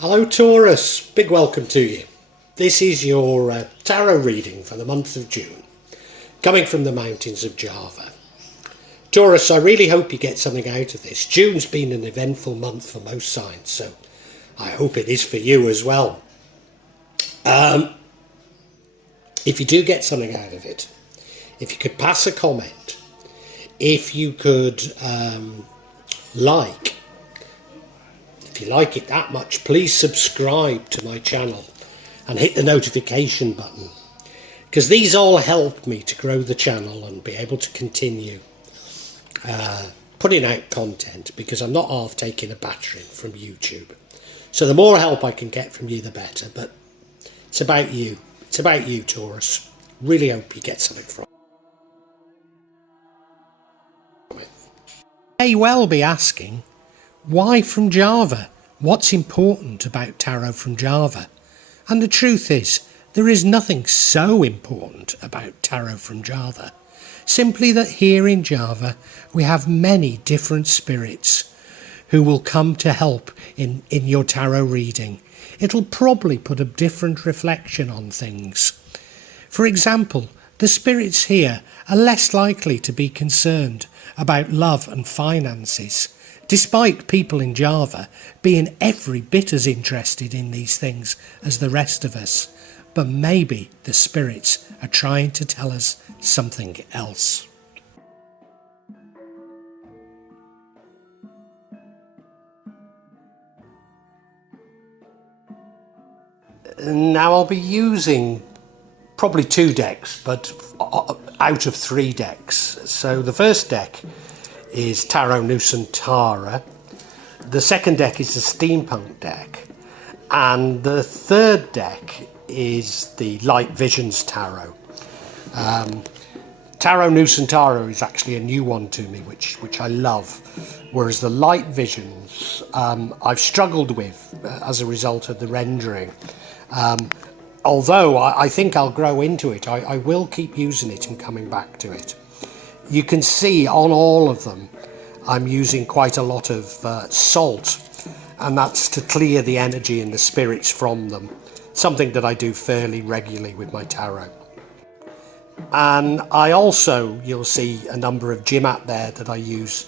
Hello Taurus, big welcome to you. This is your tarot reading for the month of June, coming from the mountains of Java. Taurus, I really hope you get something out of this. June's been an eventful month for most signs, so I hope it is for you as well. If you do get something out of it, if you could pass a comment, if you could if you like it that much, please subscribe to my channel and hit the notification button, because these all help me to grow the channel and be able to continue putting out content, because I'm not half taking a battering from YouTube. So the more help I can get from you, the better. But it's about you. It's about you, Taurus. Really hope you get something from it. You may well be asking, why from Java? What's important about tarot from Java? And the truth is, there is nothing so important about tarot from Java. Simply that here in Java, we have many different spirits who will come to help in your tarot reading. It'll probably put a different reflection on things. For example, the spirits here are less likely to be concerned about love and finances, despite people in Java being every bit as interested in these things as the rest of us. But maybe the spirits are trying to tell us something else. Now I'll be using probably 2 decks, but out of 3 decks. So the first deck is Tarot Nusantara, the second deck is the Steampunk deck, and the third deck is the Light Visions Tarot. Tarot Nusantara is actually a new one to me, which I love, whereas the Light Visions I've struggled with as a result of the rendering. Although I think I'll grow into it, I will keep using it and coming back to it. You can see on all of them I'm using quite a lot of salt, and that's to clear the energy and the spirits from them, something that I do fairly regularly with my tarot. And I also, you'll see a number of Jimat there that I use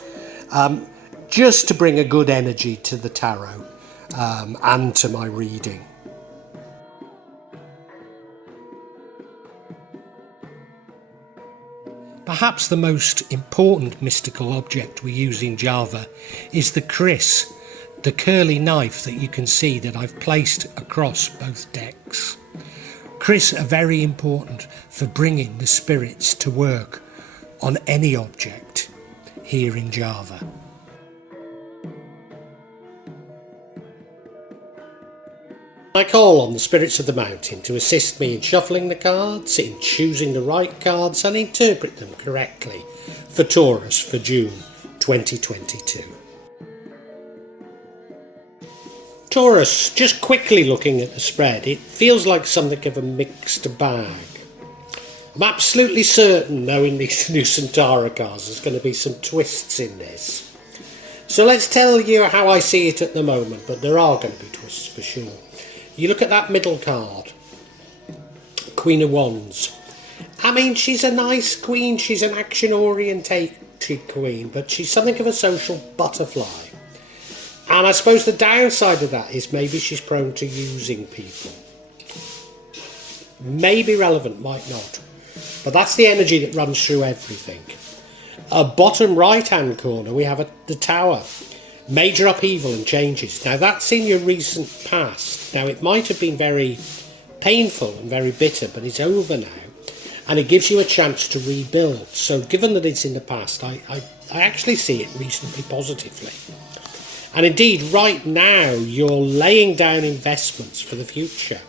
just to bring a good energy to the tarot and to my reading. Perhaps the most important mystical object we use in Java is the kris, the curly knife that you can see that I've placed across both decks. Kris are very important for bringing the spirits to work on any object here in Java. I call on the spirits of the mountain to assist me in shuffling the cards, in choosing the right cards and interpret them correctly for Taurus for June 2022. Taurus, just quickly looking at the spread, it feels like something of a mixed bag. I'm absolutely certain, knowing these Nusantara cards, there's going to be some twists in this. So let's tell you how I see it at the moment, but there are going to be twists for sure. You look at that middle card, Queen of Wands. I mean, she's a nice queen, she's an action-orientated queen, but she's something of a social butterfly. And I suppose the downside of that is maybe she's prone to using people. Maybe relevant, might not. But that's the energy that runs through everything. Bottom right-hand corner, we have the Tower. Major upheaval and changes. Now that's in your recent past. Now it might have been very painful and very bitter, but it's over now. And it gives you a chance to rebuild. So given that it's in the past, I actually see it reasonably positively. And indeed, right now, you're laying down investments for the future.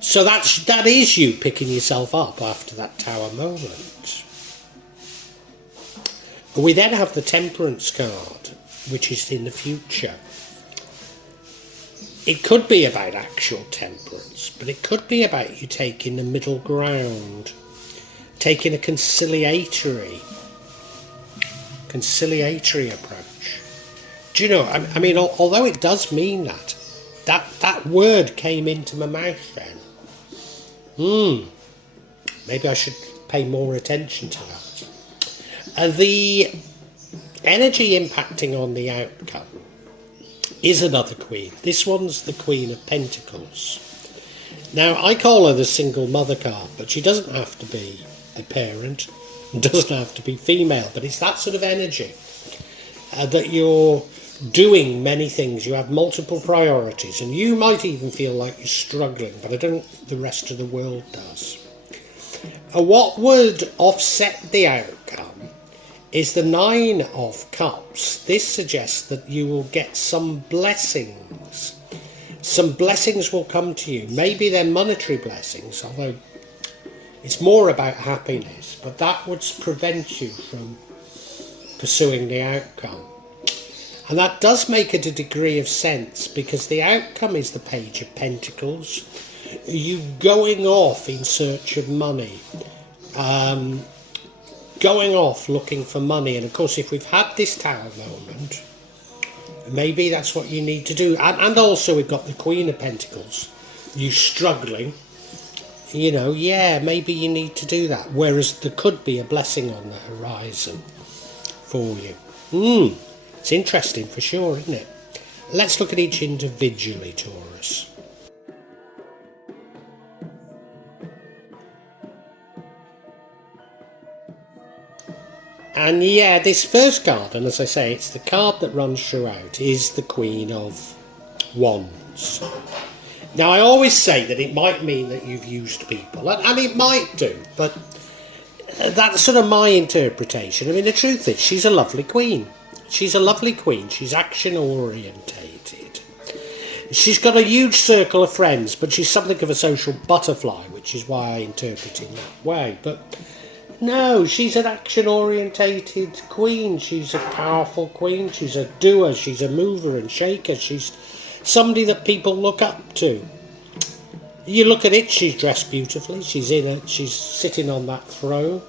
So that is you picking yourself up after that Tower moment. We then have the Temperance card, which is in the future. It could be about actual temperance, but it could be about you taking the middle ground, taking a conciliatory approach. Do you know, I mean, although it does mean that word came into my mouth then. Maybe I should pay more attention to that. The energy impacting on the outcome is another queen. This one's the Queen of Pentacles. Now, I call her the single mother card, but she doesn't have to be a parent, doesn't have to be female, but it's that sort of energy that you're doing many things, you have multiple priorities, and you might even feel like you're struggling, but I don't think the rest of the world does. What would offset the outcome is the Nine of Cups. This suggests that you will get some blessings. Some blessings will come to you. Maybe they're monetary blessings, although it's more about happiness, but that would prevent you from pursuing the outcome. And that does make it a degree of sense, because the outcome is the Page of Pentacles. You going off in search of money, going off looking for money. And of course, if we've had this Tower moment, maybe that's what you need to do. And also we've got the Queen of Pentacles. You struggling, you know, yeah, maybe you need to do that. Whereas there could be a blessing on the horizon for you. It's interesting for sure, isn't it? Let's look at each individually, Taurus. And yeah, this first card, and as I say, it's the card that runs throughout, is the Queen of Wands. Now, I always say that it might mean that you've used people, and it might do, but that's sort of my interpretation. I mean, the truth is, she's a lovely queen. She's a lovely queen. She's action-orientated. She's got a huge circle of friends, but she's something of a social butterfly, which is why I interpret it that way. But no, she's an action-orientated queen. She's a powerful queen. She's a doer. She's a mover and shaker. She's somebody that people look up to. You look at it, she's dressed beautifully. She's sitting on that throne.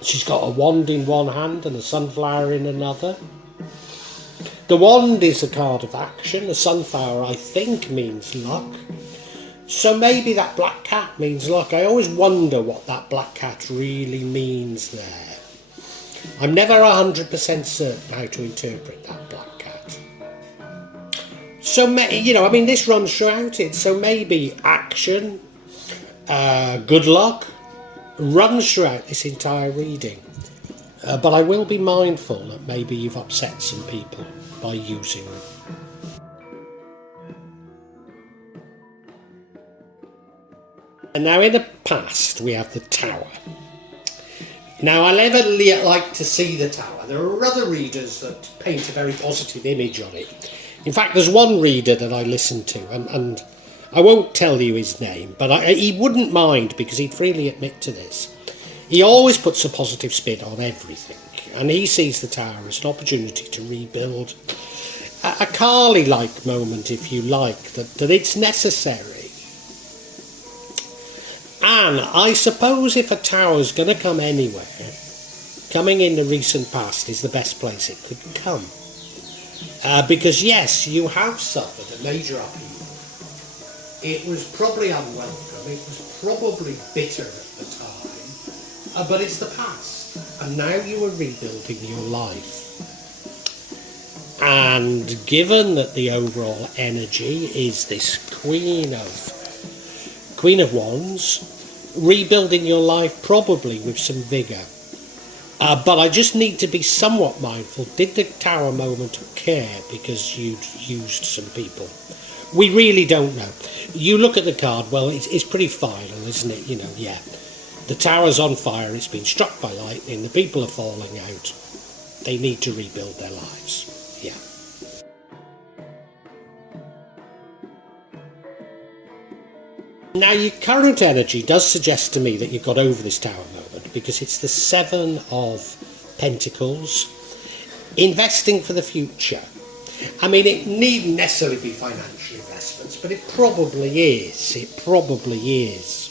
She's got a wand in one hand and a sunflower in another. The wand is a card of action. The sunflower, I think, means luck. So maybe that black cat means luck. I always wonder what that black cat really means there. I'm never 100% certain how to interpret that black cat. So, you know, I mean, this runs throughout it. So maybe action, good luck, runs throughout this entire reading. But I will be mindful that maybe you've upset some people by using them. And now in the past we have the Tower. Now I never like to see the Tower. There are other readers that paint a very positive image on it. In fact, there's one reader that I listen to, and I won't tell you his name, but he wouldn't mind because he'd freely admit to this. He always puts a positive spin on everything, and he sees the Tower as an opportunity to rebuild a Kali-like moment, if you like, that it's necessary. And I suppose if a tower's going to come anywhere, coming in the recent past is the best place it could come. Because yes, you have suffered a major upheaval. It was probably unwelcome, it was probably bitter at the time, but it's the past. And now you are rebuilding your life. And given that the overall energy is this Queen of Wands, rebuilding your life probably with some vigour. But I just need to be somewhat mindful. Did the Tower moment occur because you'd used some people? We really don't know. You look at the card, well, it's pretty final, isn't it? You know, yeah. The Tower's on fire, it's been struck by lightning, the people are falling out. They need to rebuild their lives. Yeah. Now, your current energy does suggest to me that you've got over this Tower moment because it's the Seven of Pentacles. Investing for the future. I mean, it needn't necessarily be financial investments, but it probably is. It probably is.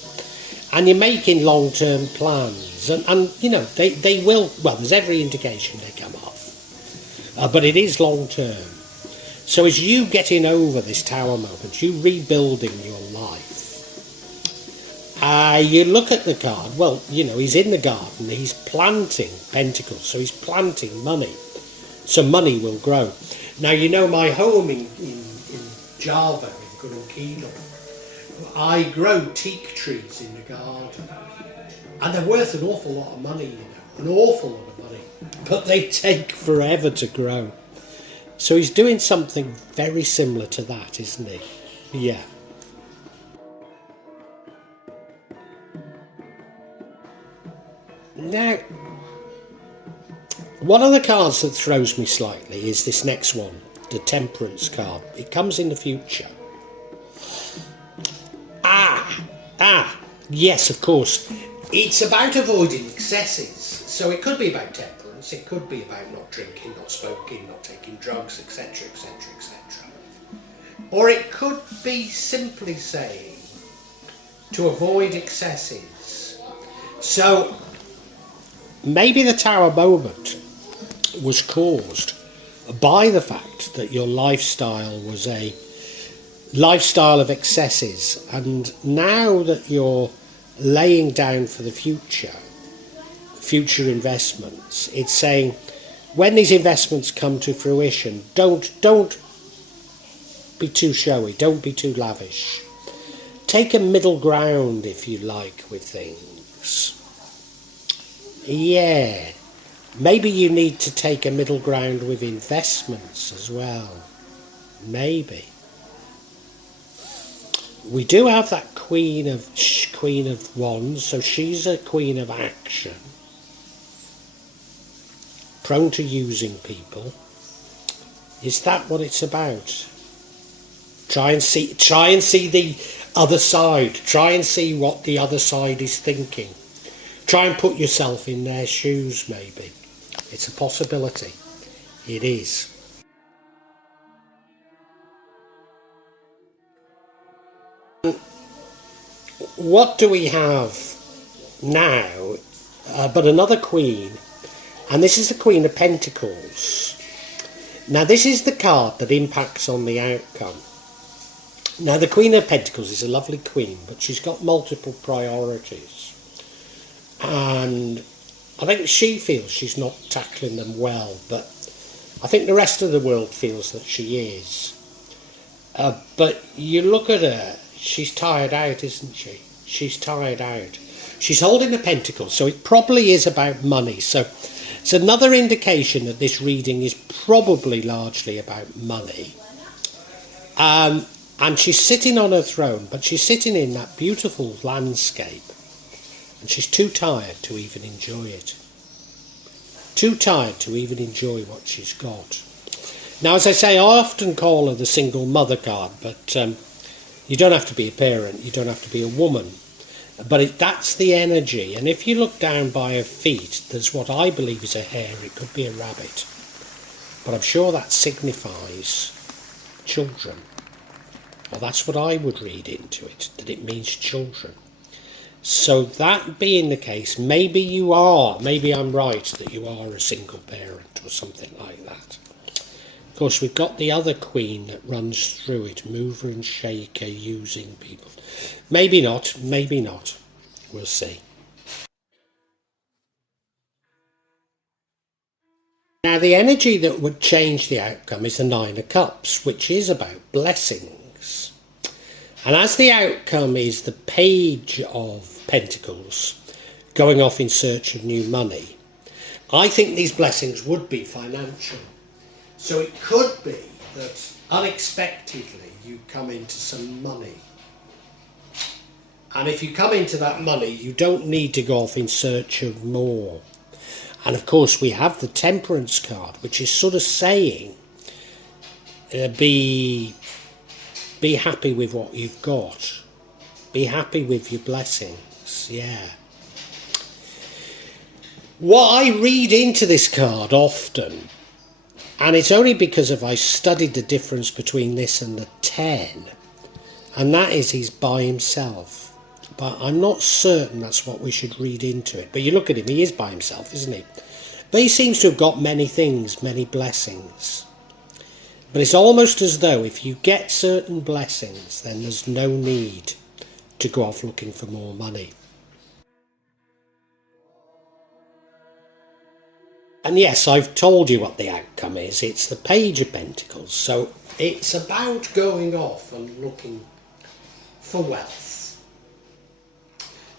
And you're making long-term plans. And you know, they will, well, there's every indication they come off. but it is long term. So as you getting over this tower moment, you rebuilding your life, you look at the card, well, you know, he's in the garden, he's planting pentacles, so he's planting money. So money will grow. Now, you know, my home in Java, in Gunung, I grow teak trees in the garden. And they're worth an awful lot of money, you know, an awful lot of money. But they take forever to grow. So he's doing something very similar to that, isn't he? Yeah. Now, one of the cards that throws me slightly is this next one, the Temperance card. It comes in the future. Yes, of course. It's about avoiding excesses. So it could be about temperance, it could be about not drinking, not smoking, not taking drugs, etc., etc., etc. Or it could be simply saying to avoid excesses. So maybe the Tower moment was caused by the fact that your lifestyle was a lifestyle of excesses, and now that you're laying down for the future investments, it's saying when these investments come to fruition, don't be too showy, don't be too lavish. Take a middle ground, if you like, with things. Yeah, maybe you need to take a middle ground with investments as well. Maybe. We do have that Queen of Wands, so she's a Queen of action, prone to using people. Is that what it's about? Try and see the other side. Try and see what the other side is thinking. Try and put yourself in their shoes, maybe. It's a possibility. It is. What do we have now but another Queen, and this is the Queen of Pentacles. Now this is the card that impacts on the outcome. Now the Queen of Pentacles is a lovely queen, but she's got multiple priorities, and I think she feels she's not tackling them well, but I think the rest of the world feels that she is. But you look at her, she's tired out, isn't she? She's tired out. She's holding the Pentacles, so it probably is about money. So it's another indication that this reading is probably largely about money. And she's sitting on her throne, but she's sitting in that beautiful landscape, and she's too tired to even enjoy it. Too tired to even enjoy what she's got. Now, as I say, I often call her the single mother card, but you don't have to be a parent, you don't have to be a woman. But that's the energy, and if you look down by her feet, there's what I believe is a hare. It could be a rabbit, but I'm sure that signifies children. Well, that's what I would read into it, that it means children. So that being the case, maybe I'm right that you are a single parent or something like that. Of course, we've got the other Queen that runs through it, mover and shaker, using people. Maybe not, maybe not. We'll see. Now, the energy that would change the outcome is the Nine of Cups, which is about blessings. And as the outcome is the Page of Pentacles, going off in search of new money, I think these blessings would be financial. So it could be that unexpectedly you come into some money. And if you come into that money, you don't need to go off in search of more. And of course we have the Temperance card, which is sort of saying, be happy with what you've got. Be happy with your blessings, yeah. What I read into this card often, and it's only because I studied the difference between this and the 10, and that is he's by himself. But I'm not certain that's what we should read into it. But you look at him, he is by himself, isn't he? But he seems to have got many things, many blessings. But it's almost as though if you get certain blessings, then there's no need to go off looking for more money. And yes, I've told you what the outcome is. It's the Page of Pentacles. So it's about going off and looking for wealth.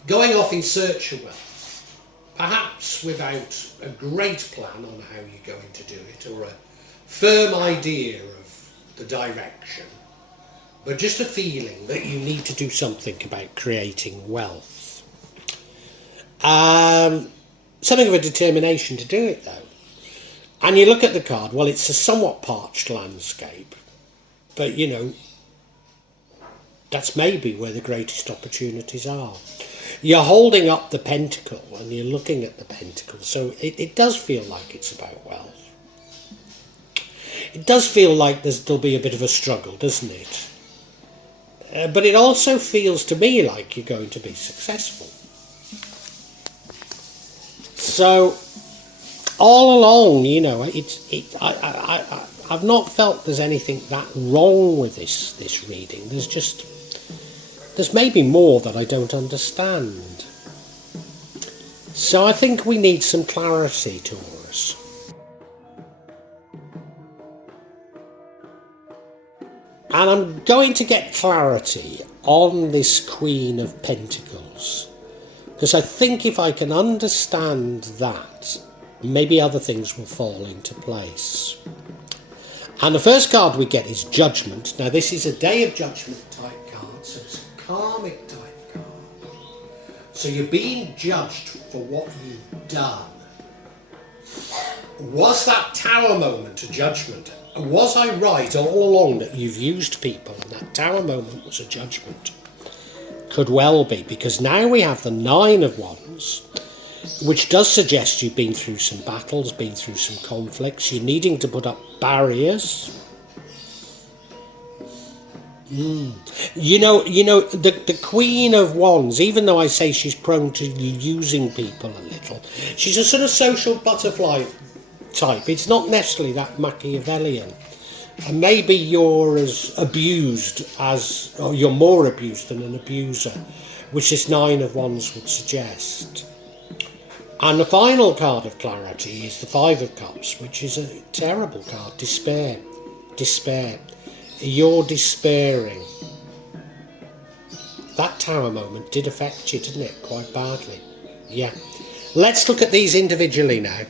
Going off in search of wealth. Perhaps without a great plan on how you're going to do it, or a firm idea of the direction, but just a feeling that you need to do something about creating wealth. Something of a determination to do it, though. And you look at the card, well, it's a somewhat parched landscape, but you know, that's maybe where the greatest opportunities are. You're holding up the pentacle and you're looking at the pentacle, so it does feel like it's about wealth. It does feel like there'll be a bit of a struggle, doesn't it? But it also feels to me like you're going to be successful. So all along, you know, I've not felt there's anything that wrong with this reading. There's maybe more that I don't understand. So I think we need some clarity, Taurus. And I'm going to get clarity on this Queen of Pentacles, because I think if I can understand that, maybe other things will fall into place. And the first card we get is Judgment. Now this is a Day of Judgment type card, so it's a karmic type card. So you're being judged for what you've done. Was that Tower moment a judgment? Was I right all along that you've used people and that Tower moment was a judgment? Could well be, because now we have the Nine of Wands, which does suggest you've been through some battles, been through some conflicts, you're needing to put up barriers. You know, the Queen of Wands, even though I say she's prone to using people a little, she's a sort of social butterfly type. It's not necessarily that Machiavellian. And maybe you're as abused as, or you're more abused than an abuser, which this Nine of Wands would suggest. And the final card of clarity is the Five of Cups, which is a terrible card. Despair. Despair. You're despairing. That Tower moment did affect you, didn't it? Quite badly. Yeah. Let's look at these individually now.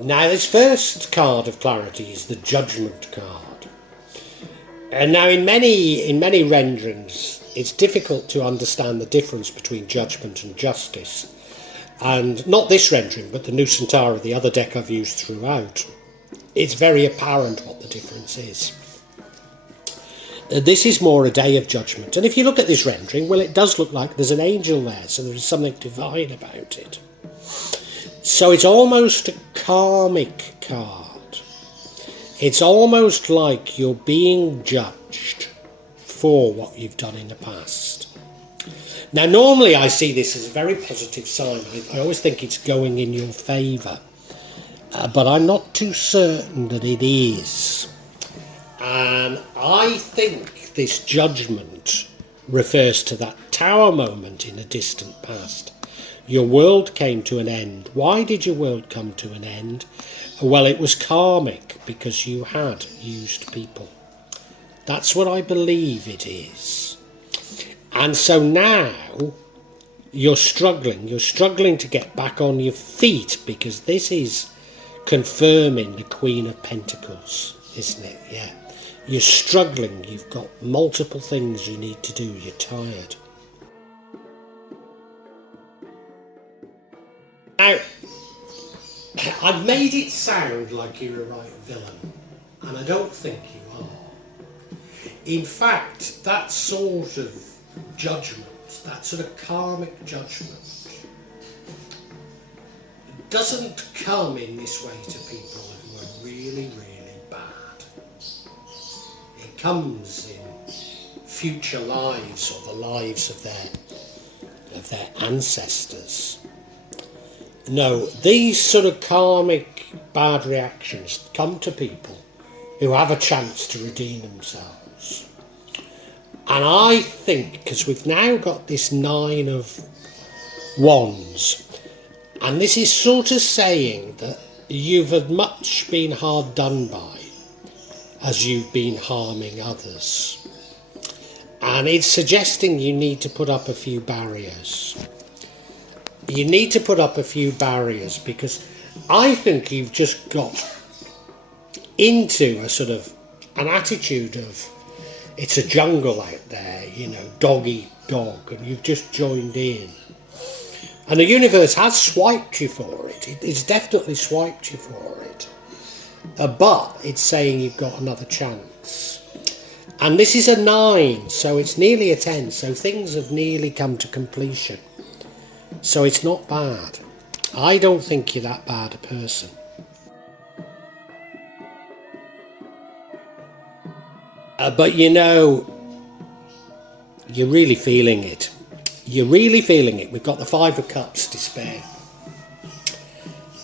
Now this first card of clarity is the Judgment card. And now in many renderings, it's difficult to understand the difference between judgment and justice. And not this rendering, but the Nusantara, the other deck I've used throughout. It's very apparent what the difference is. This is more a Day of Judgment. And if you look at this rendering, well, it does look like there's an angel there, so there is something divine about it. So it's almost a karmic card. It's almost like you're being judged for what you've done in the past. Now, normally I see this as a very positive sign. I always think it's going in your favour. But I'm not too certain that it is. And I think this Judgment refers to that Tower moment in a distant past. Your world came to an end. Why did your world come to an end? Well, it was karmic because you had used people. That's what I believe it is. And so now you're struggling to get back on your feet, because this is confirming the Queen of Pentacles, isn't it? Yeah. You're struggling, you've got multiple things you need to do, you're tired. Now, I've made it sound like you're a right villain, and I don't think you are. In fact, that sort of judgment, that sort of karmic judgment, doesn't come in this way to people who are really, really bad. It comes in future lives or the lives of their ancestors. No, these sort of karmic bad reactions come to people who have a chance to redeem themselves. And I think, because we've now got this 9 of Wands, and this is sort of saying that you've as much been hard done by as you've been harming others. And it's suggesting you need to put up a few barriers. You need to put up a few barriers because I think you've just got into a sort of an attitude of it's a jungle out there, you know, dog eat dog, and you've just joined in. And the universe has swiped you for it. It's definitely swiped you for it. But it's saying you've got another chance. And this is a 9, so it's nearly a 10, so things have nearly come to completion. So it's not bad. I don't think you're that bad a person. But you know, you're really feeling it. You're really feeling it. We've got the 5 of Cups, despair.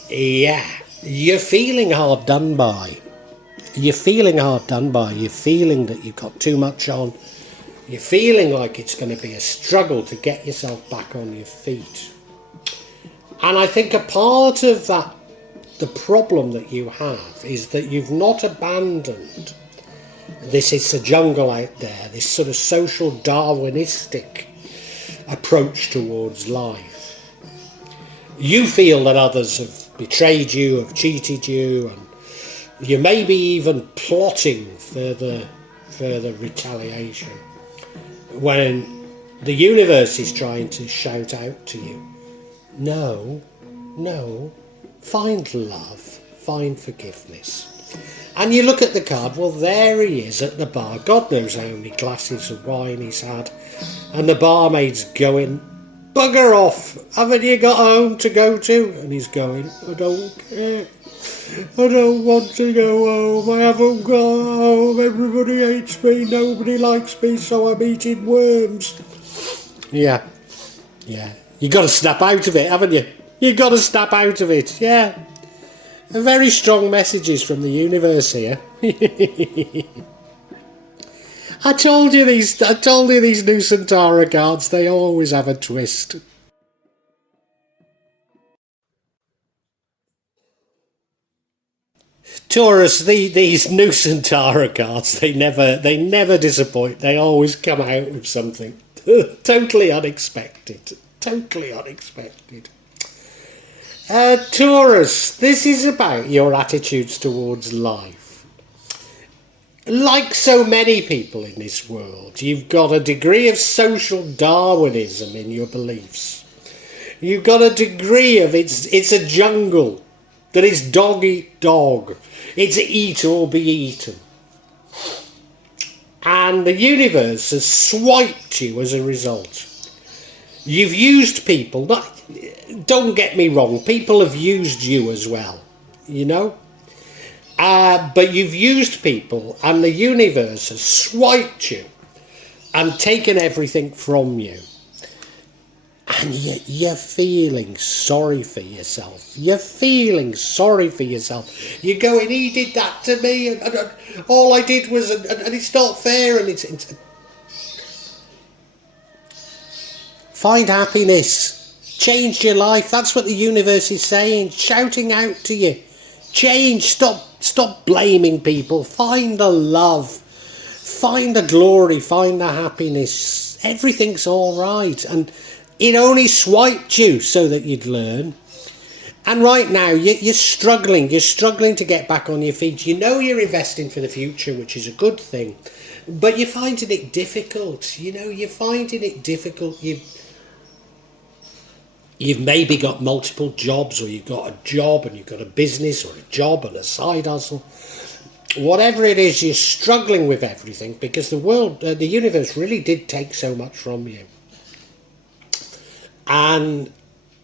Yeah, you're feeling hard done by. You're feeling hard done by. You're feeling that you've got too much on. You're feeling like it's going to be a struggle to get yourself back on your feet. And I think a part of that, the problem that you have, is that you've not abandoned this, it's a jungle out there, this sort of social Darwinistic approach towards life. You feel that others have betrayed you, have cheated you, and you may be even plotting further retaliation, when the universe is trying to shout out to you, no, find love, find forgiveness. And you look at the card, well, there he is at the bar. God knows how many glasses of wine he's had. And the barmaid's going, bugger off, haven't you got home to go to? And he's going, I don't care. I don't want to go home. I haven't got home. Everybody hates me. Nobody likes me, so I'm eating worms. Yeah. You got to snap out of it, haven't you? You got to snap out of it. Yeah. Very strong messages from the universe here. I told you these new Centaur cards, they always have a twist. Taurus, these new Centaur cards, they never disappoint. They always come out with something totally unexpected. Taurus, this is about your attitudes towards life. Like so many people in this world, you've got a degree of social Darwinism in your beliefs. You've got a degree of it's a jungle, that it's dog eat dog. It's eat or be eaten. And the universe has swiped you as a result. You've used people, don't get me wrong, people have used you as well, you know. But you've used people and the universe has swiped you and taken everything from you. And yet you're feeling sorry for yourself. You're going, he did that to me and all I did was, and it's not fair, and it's find happiness. Change your life. That's what the universe is saying. Shouting out to you. Change. Stop blaming people. Find the love. Find the glory. Find the happiness. Everything's all right. And it only swiped you so that you'd learn. And right now, you're struggling. You're struggling to get back on your feet. You know you're investing for the future, which is a good thing. But you're finding it difficult. You know, you're finding it difficult. You've maybe got multiple jobs, or you've got a job and you've got a business, or a job and a side hustle. Whatever it is, you're struggling with everything because the universe really did take so much from you. And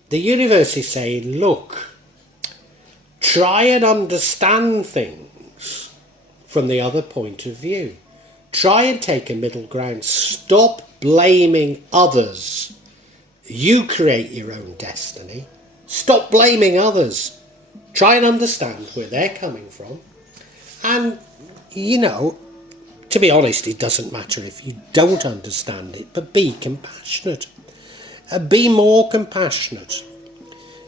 the universe is saying, look, try and understand things from the other point of view. Try and take a middle ground. Stop blaming others. You create your own destiny. Stop blaming others. Try and understand where they're coming from. And, to be honest, it doesn't matter if you don't understand it, but be compassionate. Be more compassionate.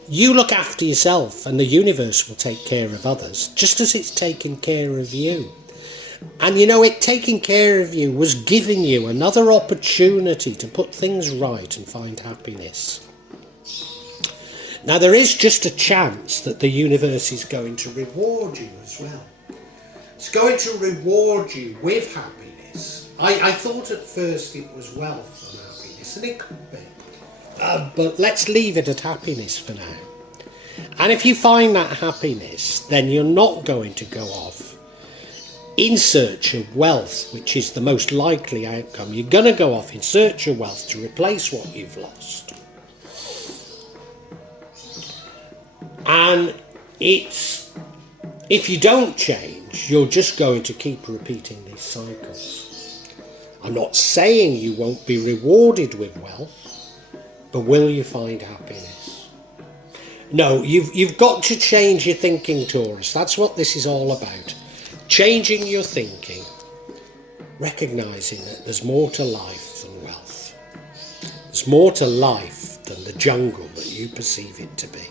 You look after yourself and the universe will take care of others, just as it's taking care of you. And it taking care of you was giving you another opportunity to put things right and find happiness. Now there is just a chance that the universe is going to reward you as well. It's going to reward you with happiness. I thought at first it was wealth and happiness, and it could be. But let's leave it at happiness for now. And if you find that happiness, then you're not going to go off in search of wealth, which is the most likely outcome. You're going to go off in search of wealth to replace what you've lost. And if you don't change, you're just going to keep repeating these cycles. I'm not saying you won't be rewarded with wealth, but will you find happiness? No, you've got to change your thinking, Taurus. That's what this is all about. Changing your thinking, recognising that there's more to life than wealth. There's more to life than the jungle that you perceive it to be.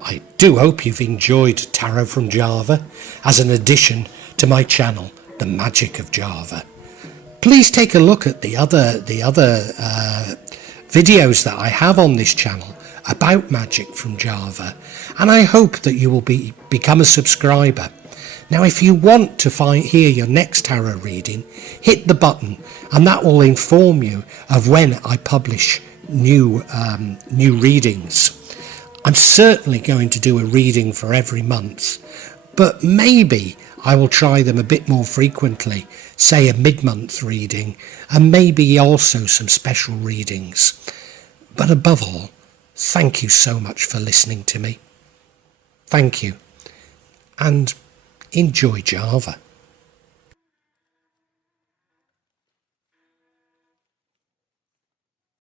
I do hope you've enjoyed Tarot from Java as an addition to my channel, The Magic of Java. Please take a look at the other videos that I have on this channel about magic from Java, and I hope that you will become a subscriber. Now, if you want to hear your next tarot reading, hit the button, and that will inform you of when I publish new readings. I'm certainly going to do a reading for every month, but maybe I will try them a bit more frequently, say a mid-month reading, and maybe also some special readings. But above all, thank you so much for listening to me. Thank you, and enjoy Java.